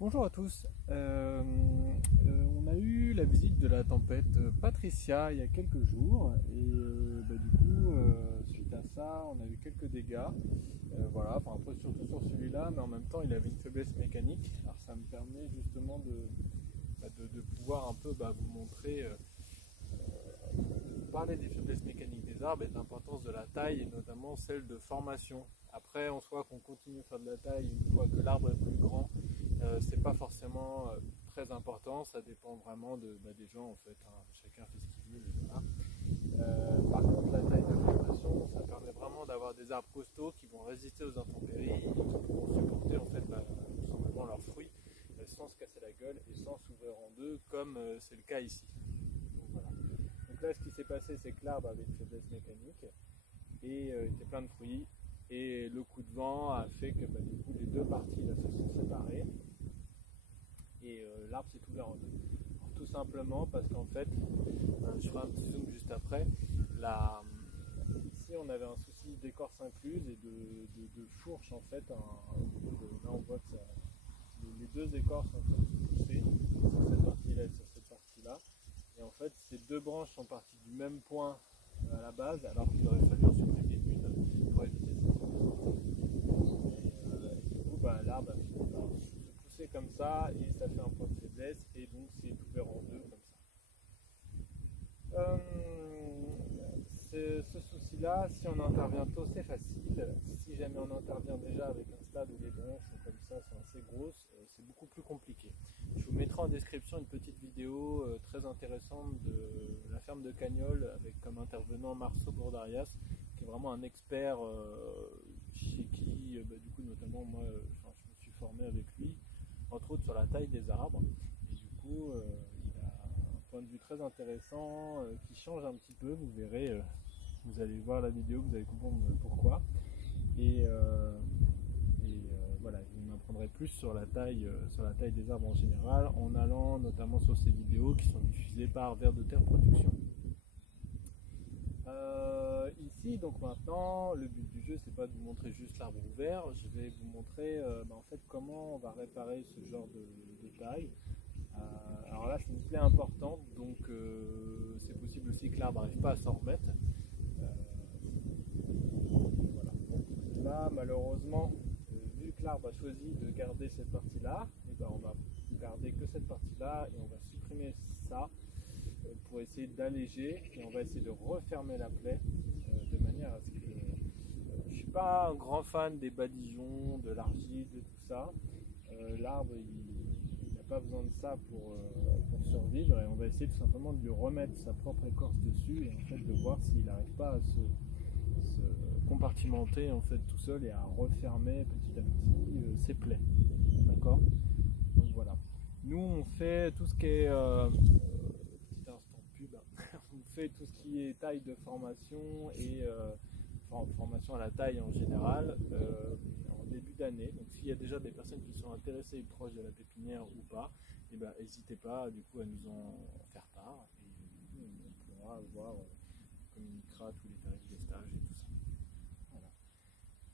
Bonjour à tous. On a eu la visite de la tempête Patricia il y a quelques jours et suite à ça on a eu quelques dégâts. Voilà, enfin, après surtout sur celui-là, mais en même temps il avait une faiblesse mécanique. Alors ça me permet justement de pouvoir un peu vous montrer, parler des faiblesses mécaniques des arbres et de l'importance de la taille et notamment celle de formation. Après, en soi, qu'on continue à faire de la taille une fois que l'arbre est plus grand, c'est pas forcément très important, ça dépend vraiment des gens en fait, hein. Chacun fait ce qu'il veut. Voilà. Par contre, la taille de formation, ça permet vraiment d'avoir des arbres costauds qui vont résister aux intempéries et qui pourront supporter en fait tout simplement leurs fruits sans se casser la gueule et sans s'ouvrir en deux comme c'est le cas ici. Donc, voilà. Donc là, ce qui s'est passé, c'est que l'arbre avait une faiblesse mécanique et était plein de fruits. Et le coup de vent a fait que du coup, les deux parties là, se sont séparées et l'arbre s'est ouvert en deux. Alors, tout simplement parce qu'en fait, je ferai un petit zoom juste après, ici on avait un souci d'écorce incluse et de fourche en fait. Là on voit que les deux écorces sont en train de se pousser sur cette partie-là et sur cette partie-là. Et en fait, ces deux branches sont parties du même point à la base, alors qu'il aurait fallu en supprimer une pour éviter cette et du coup, l'arbre a fini par se pousser comme ça et ça fait un point de faiblesse et donc c'est ouvert en deux comme ça. Ce souci-là, si on intervient tôt, c'est facile. Si jamais on intervient déjà avec un stade où les branches sont comme ça, sont assez grosses, c'est beaucoup plus compliqué. Je vous mettrai en description une petite vidéo très intéressante de la ferme de Cagnols avec comme intervenant Marceau Bourdarias, qui est vraiment un expert chez qui, du coup, notamment moi, je me suis formé avec lui, entre autres sur la taille des arbres. Et du coup, il a un point de vue très intéressant qui change un petit peu, vous verrez. Vous allez voir la vidéo, vous allez comprendre pourquoi. Et voilà, je m'apprendrai plus sur la taille des arbres en général, en allant notamment sur ces vidéos qui sont diffusées par Vers de Terre Production. Ici, donc maintenant, le but du jeu, c'est pas de vous montrer juste l'arbre ouvert, je vais vous montrer en fait comment on va réparer ce genre de taille. Alors là, c'est une plaie importante, donc c'est possible aussi que l'arbre n'arrive pas à s'en remettre. Voilà. Là, malheureusement, vu que l'arbre a choisi de garder cette partie-là, on va garder que cette partie-là et on va supprimer ça pour essayer d'alléger et on va essayer de refermer la plaie de manière à ce que... je ne suis pas un grand fan des badigeons, de l'argile, de tout ça. L'arbre, il n'a pas besoin de ça pour survivre et on va essayer tout simplement de lui remettre sa propre écorce dessus et en fait de voir s'il n'arrive pas à se compartimenter en fait tout seul et à refermer petit à petit ses plaies. D'accord? Donc voilà. Nous on fait tout ce qui est petit instant pub, on fait tout ce qui est taille de formation et formation à la taille en général en début d'année. Donc s'il y a déjà des personnes qui sont intéressées et proches de la pépinière ou pas, n'hésitez pas du coup à nous en faire part et on pourra voir, on communiquera tous les tarifs des stages et tout ça. Voilà.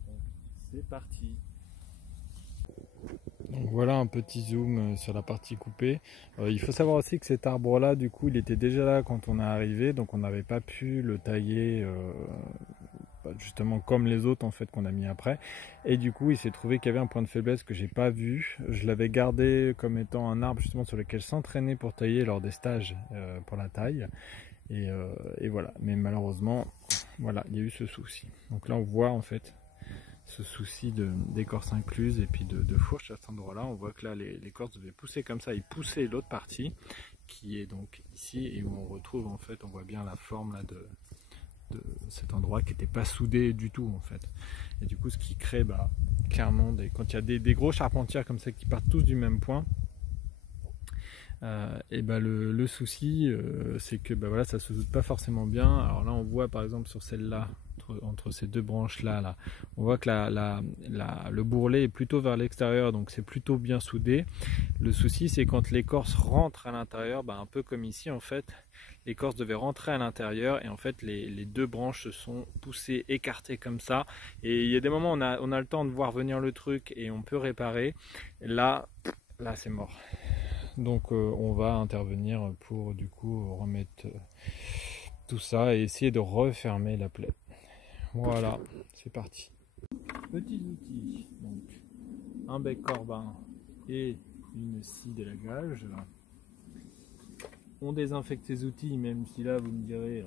Donc c'est parti. Donc voilà un petit zoom sur la partie coupée. Il faut savoir aussi que cet arbre là, du coup, il était déjà là quand on est arrivé, donc on n'avait pas pu le tailler justement comme les autres en fait qu'on a mis après. Et du coup, il s'est trouvé qu'il y avait un point de faiblesse que j'ai pas vu. Je l'avais gardé comme étant un arbre justement sur lequel s'entraîner pour tailler lors des stages pour la taille. Et voilà. Mais malheureusement, voilà, il y a eu ce souci. Donc là, on voit en fait ce souci d'écorce incluse et puis de fourche à cet endroit-là. On voit que là, l'écorce devait pousser comme ça. Il poussait l'autre partie qui est donc ici et où on retrouve en fait, on voit bien la forme là de cet endroit qui n'était pas soudé du tout en fait. Et du coup, ce qui crée clairement quand il y a des gros charpentières comme ça qui partent tous du même point. Le souci c'est que voilà, ça se soude pas forcément bien. Alors là on voit par exemple sur celle-là, entre ces deux branches là, on voit que le bourrelet est plutôt vers l'extérieur, donc c'est plutôt bien soudé. Le souci c'est quand l'écorce rentre à l'intérieur, un peu comme ici en fait, l'écorce devait rentrer à l'intérieur et en fait les deux branches se sont poussées, écartées comme ça, et il y a des moments où on a le temps de voir venir le truc et on peut réparer. Là là c'est mort. Donc on va intervenir pour du coup remettre tout ça et essayer de refermer la plaie. Voilà, c'est parti. Petits outils, donc un bec corbin et une scie d'élagage. On désinfecte ces outils, même si là vous me direz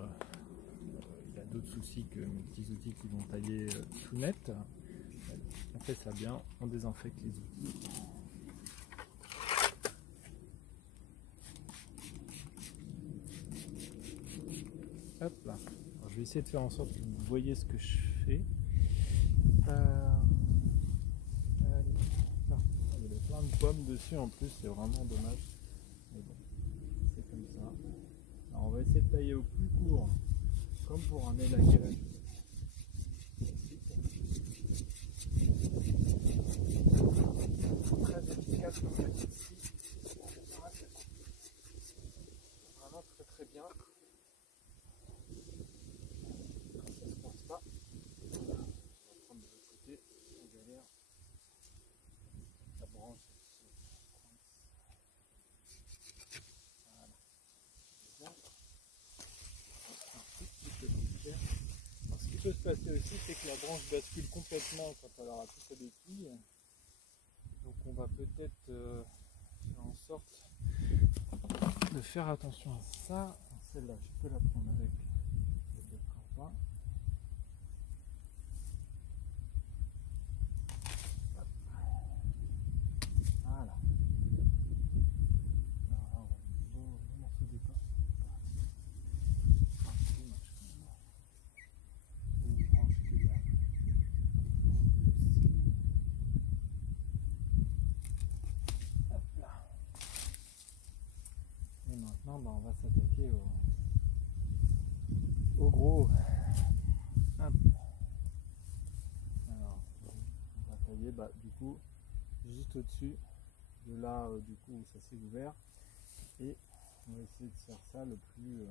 il y a d'autres soucis que mes petits outils qui vont tailler tout net. On fait ça bien, on désinfecte les outils. Hop là. Alors, je vais essayer de faire en sorte que vous voyez ce que je fais. Il y a plein de pommes dessus en plus, c'est vraiment dommage. Mais bon, c'est comme ça. Alors on va essayer de tailler au plus court, comme pour un élagage. Très délicat comme ici. Vraiment très très bien. Quand ça se passe pas. On va prendre de l'autre côté, on galère. La branche voilà. Alors, ce qui peut se passer aussi, c'est que la branche bascule complètement quand elle aura toute sa béquille. Donc on va peut-être faire en sorte de faire attention à ça. Celle-là, je peux la prendre avec le bec corbin. Voilà. Alors là, on va mettre le morceau d'étain. Et maintenant, on va s'attaquer au gros. Hop. Alors, on va tailler du coup juste au-dessus de là du coup où ça s'est ouvert. Et on va essayer de faire ça le plus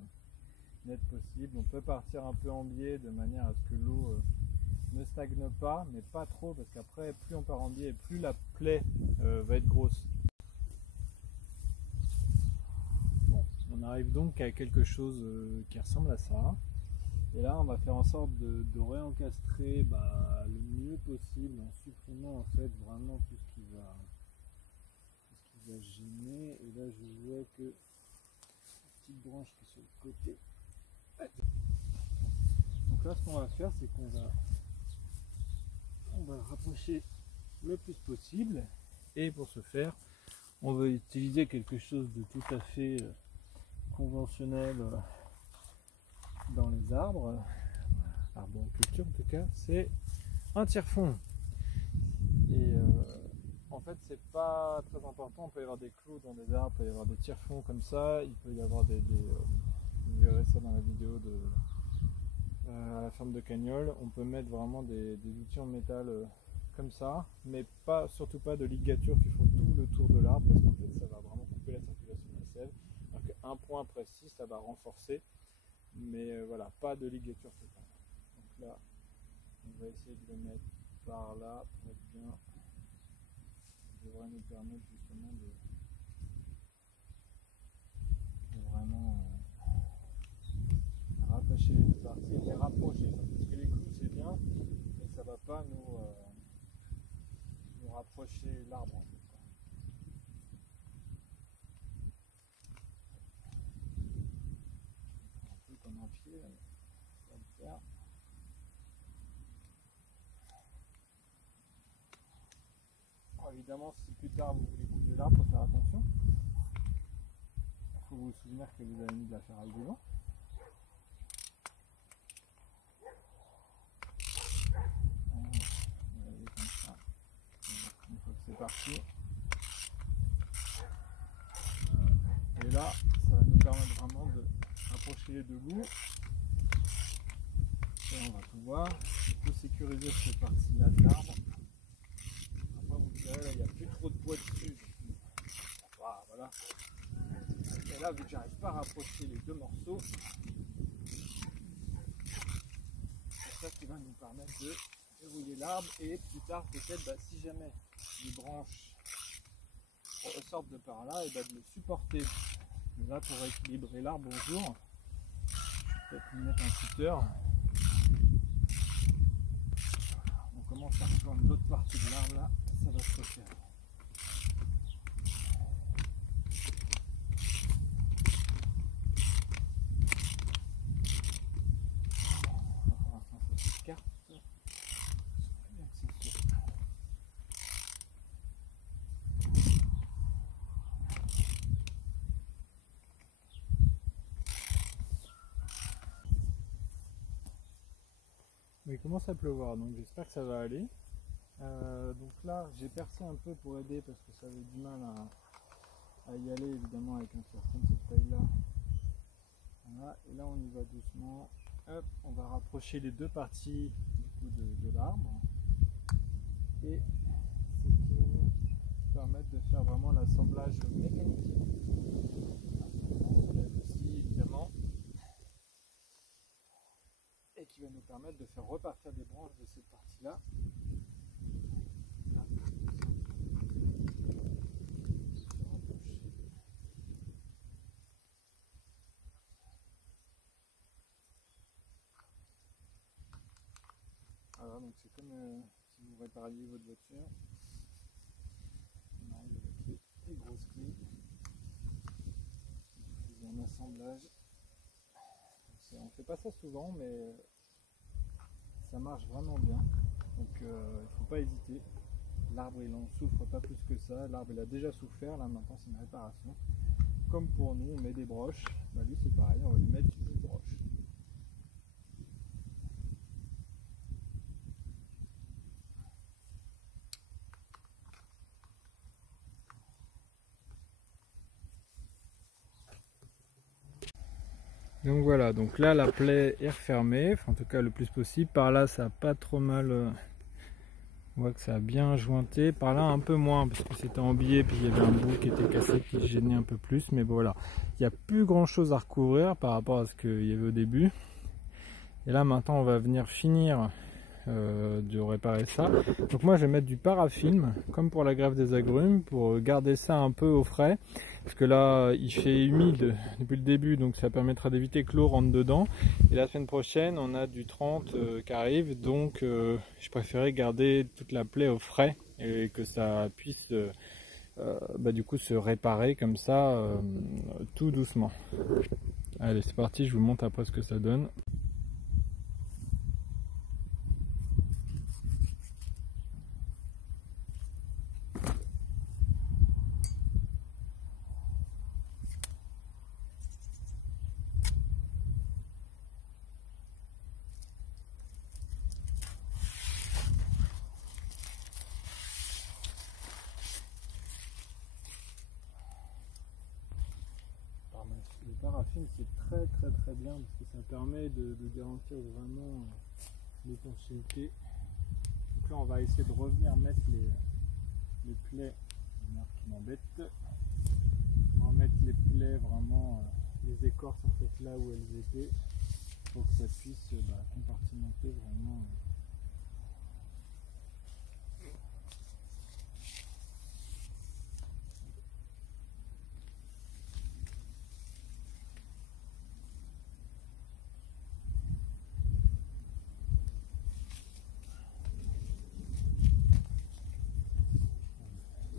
net possible. On peut partir un peu en biais de manière à ce que l'eau ne stagne pas, mais pas trop, parce qu'après plus on part en biais, plus la plaie va être grosse. Bon, on arrive donc à quelque chose qui ressemble à ça. Et là on va faire en sorte de réencastrer le mieux possible en supprimant en fait vraiment tout ce qui va gêner. Et là je vois que la petite branche qui est sur le côté. Donc là ce qu'on va faire, c'est qu'on va le rapprocher le plus possible, et pour ce faire on va utiliser quelque chose de tout à fait conventionnel dans les arbres en culture en tout cas, c'est un tire-fond. Et en fait c'est pas très important, il peut y avoir des clous dans des arbres, il peut y avoir des tire-fonds comme ça, il peut y avoir vous verrez ça dans la vidéo à la ferme de Cagnols, on peut mettre vraiment des outils en métal comme ça, mais surtout pas de ligatures qui font tout le tour de l'arbre, parce qu'en fait ça va vraiment couper la circulation de la sève. Alors qu'un point précis ça va renforcer, mais voilà, pas de ligature totale. Donc là on va essayer de le mettre par là pour être bien. Ça devrait nous permettre justement de vraiment rattacher les deux parties et les rapprocher, parce que les clous c'est bien, mais ça va pas nous rapprocher l'arbre en fait. Un peu comme un pied, ça va le faire. Bon, évidemment, si plus tard vous voulez couper l'arbre, il faut faire attention. Il faut vous souvenir que vous avez mis de la ferraille devant. Comme ça. Une fois que c'est parti. Et là, ça va nous permettre vraiment de rapprocher les deux bouts. Et on va pouvoir sécuriser cette partie-là de l'arbre. Après, vous verrez, là, il n'y a plus trop de poids dessus. Voilà. Et là, vu que j'arrive pas à rapprocher les deux morceaux, c'est ça qui va nous permettre de verrouiller l'arbre. Et plus tard, peut-être, si jamais les branches sortent de par là, et ben de le supporter. Et là, pour équilibrer l'arbre au jour, je vais peut-être lui mettre un cutter. On commence à rejoindre l'autre partie de l'arbre là, ça va se refaire. Pour l'instant ça s'écarte. Bien que c'est sûr. Il commence à pleuvoir, donc j'espère que ça va aller. Donc là, j'ai percé un peu pour aider parce que ça avait du mal à y aller, évidemment, avec un serpent de cette taille-là. Voilà, et là on y va doucement. Hop, on va rapprocher les deux parties du coup de l'arbre. Et c'est ce qui va nous permettre de faire vraiment l'assemblage mécanique. On se lève aussi, évidemment. Et qui va nous permettre de faire repartir des branches de cette partie-là. Voilà, donc c'est comme si vous répariez votre voiture. On arrive avec les grosses clés. Vous faisiez un assemblage. On ne fait pas ça souvent, mais ça marche vraiment bien. Donc il ne faut pas hésiter. L'arbre il en souffre pas plus que ça. L'arbre il a déjà souffert, là maintenant c'est une réparation. Comme pour nous, on met des broches. Bah, lui c'est pareil, on va lui mettre une broche. Donc voilà, donc là la plaie est refermée, enfin, en tout cas le plus possible. Par là ça a pas trop mal, on voit que ça a bien jointé. Par là un peu moins parce que c'était embillé, puis il y avait un bout qui était cassé qui gênait un peu plus. Mais bon, voilà, il n'y a plus grand chose à recouvrir par rapport à ce qu'il y avait au début. Et là maintenant on va venir finir de réparer ça. Donc moi je vais mettre du parafilm comme pour la greffe des agrumes pour garder ça un peu au frais, parce que là il fait humide depuis le début, donc ça permettra d'éviter que l'eau rentre dedans. Et la semaine prochaine on a du 30 qui arrive, donc je préférais garder toute la plaie au frais et que ça puisse du coup se réparer comme ça tout doucement. Allez, c'est parti, je vous montre après ce que ça donne. Le paraffin c'est très bien parce que ça permet de garantir vraiment l'étanchéité. Donc là on va essayer de revenir mettre les plaies, qui m'embête. On va mettre les plaies vraiment, les écorces en fait là où elles étaient, pour que ça puisse compartimenter vraiment.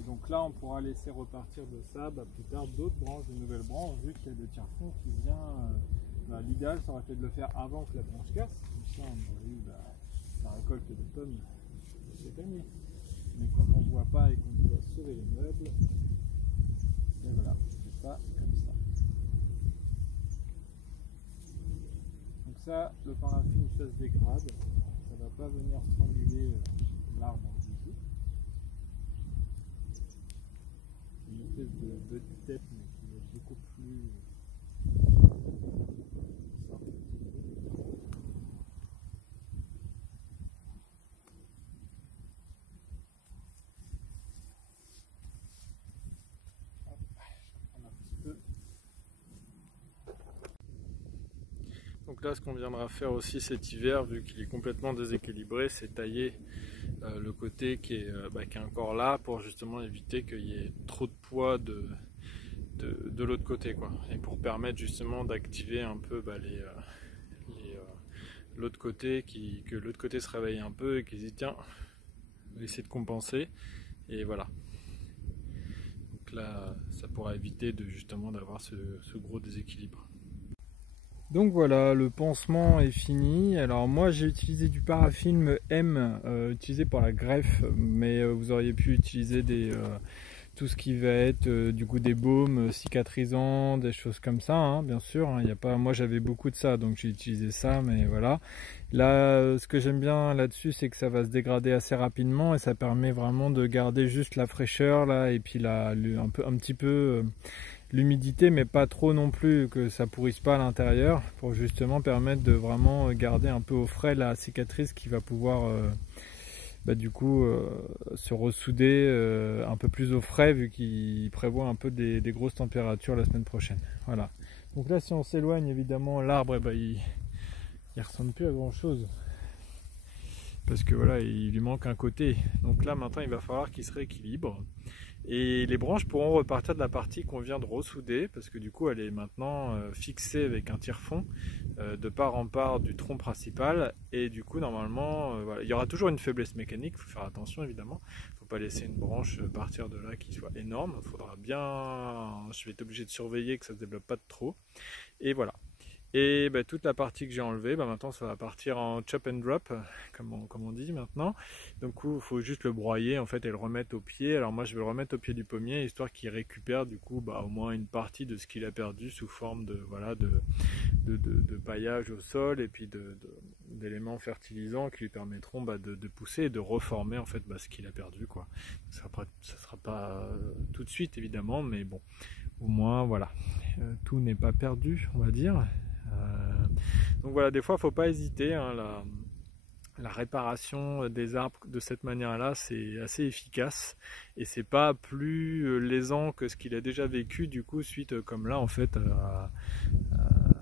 Donc là on pourra laisser repartir de ça plus tard d'autres branches, de nouvelles branches, vu qu'il y a le tiers-fond qui vient. L'idéal ça aurait été de le faire avant que la branche casse, comme ça on aurait eu la récolte d'automne cette année. Mais quand on ne voit pas et qu'on doit sauver les meubles, et voilà, c'est ça comme ça. Donc ça, le paraffin ça se dégrade, ça ne va pas venir stranguler l'arbre en dessous. Une espèce de tête mais qui va être beaucoup plus Donc là ce qu'on viendra faire aussi cet hiver, vu qu'il est complètement déséquilibré, c'est tailler le côté qui est encore là pour justement éviter qu'il y ait trop de poids de l'autre côté, quoi. Et pour permettre justement d'activer un peu l'autre côté, que l'autre côté se réveille un peu et qu'ils disent tiens, on va essayer de compenser. Et voilà. Donc là, ça pourra éviter justement d'avoir ce gros déséquilibre. Donc voilà, le pansement est fini. Alors moi j'ai utilisé du parafilm M utilisé pour la greffe, mais vous auriez pu utiliser tout ce qui va être du coup des baumes cicatrisants, des choses comme ça, hein, bien sûr. Hein, y a pas, moi j'avais beaucoup de ça, donc j'ai utilisé ça, mais voilà. Là, ce que j'aime bien là-dessus, c'est que ça va se dégrader assez rapidement et ça permet vraiment de garder juste la fraîcheur là, et puis un petit peu l'humidité, mais pas trop non plus que ça pourrisse pas à l'intérieur, pour justement permettre de vraiment garder un peu au frais la cicatrice qui va pouvoir du coup se ressouder un peu plus au frais, vu qu'il prévoit un peu des grosses températures la semaine prochaine. Voilà. Donc là, si on s'éloigne, évidemment, l'arbre il ressemble plus à grand chose, parce que voilà, il lui manque un côté. Donc là maintenant il va falloir qu'il se rééquilibre. Et les branches pourront repartir de la partie qu'on vient de ressouder, parce que du coup elle est maintenant fixée avec un tire-fond de part en part du tronc principal, et du coup normalement voilà. Il y aura toujours une faiblesse mécanique, il faut faire attention évidemment, il ne faut pas laisser une branche partir de là qui soit énorme, il faudra bien, je vais être obligé de surveiller que ça ne se développe pas de trop, et voilà. Et toute la partie que j'ai enlevée, maintenant ça va partir en chop and drop, comme on dit maintenant. Donc il faut juste le broyer en fait et le remettre au pied. Alors moi je vais le remettre au pied du pommier, histoire qu'il récupère du coup au moins une partie de ce qu'il a perdu sous forme de paillage au sol, et puis d'éléments fertilisants qui lui permettront de pousser et de reformer en fait ce qu'il a perdu, quoi. Ça sera pas tout de suite évidemment, mais bon, au moins voilà, tout n'est pas perdu, on va dire. Donc voilà, des fois il ne faut pas hésiter, hein, la réparation des arbres de cette manière-là, c'est assez efficace et c'est pas plus lésant que ce qu'il a déjà vécu, du coup, suite comme là en fait à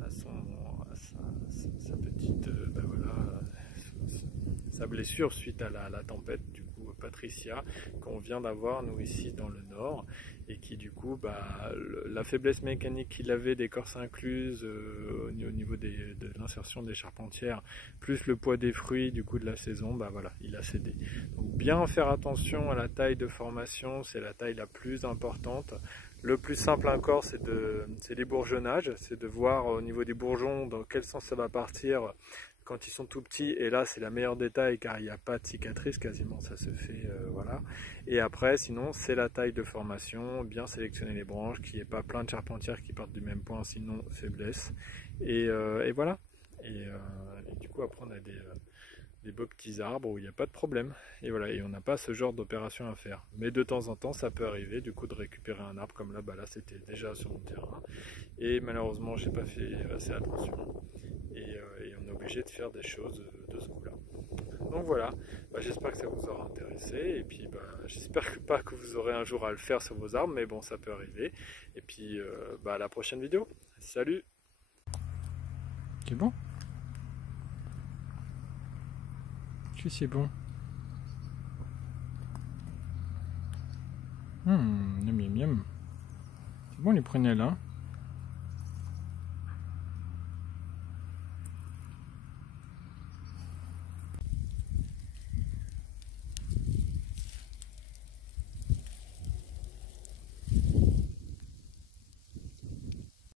sa petite sa blessure suite à la tempête du coup Patricia qu'on vient d'avoir nous ici dans le nord, et qui du coup la faiblesse mécanique qu'il avait d'écorce incluse au niveau de l'insertion des charpentières, plus le poids des fruits du coup de la saison, voilà, il a cédé. Donc bien faire attention à la taille de formation, c'est la taille la plus importante. Le plus simple encore, c'est l'ébourgeonnage, c'est de voir au niveau des bourgeons dans quel sens ça va partir quand ils sont tout petits, et là c'est la meilleure des tailles car il n'y a pas de cicatrice, quasiment ça se fait, voilà. Et après sinon c'est la taille de formation, bien sélectionner les branches, qu'il n'y ait pas plein de charpentières qui partent du même point, sinon faiblesse, et voilà. Et du coup après on a des beaux petits arbres où il n'y a pas de problème, et voilà, et on n'a pas ce genre d'opération à faire. Mais de temps en temps ça peut arriver du coup de récupérer un arbre comme là, là c'était déjà sur mon terrain, et malheureusement j'ai pas fait assez attention, et on est obligé de faire des choses de ce coup là. Donc voilà, j'espère que ça vous aura intéressé, et puis j'espère pas que vous aurez un jour à le faire sur vos arbres, mais bon, ça peut arriver. Et puis à la prochaine vidéo, salut. C'est bon? Que c'est bon? Miam miam miam. C'est bon les prunelles, hein?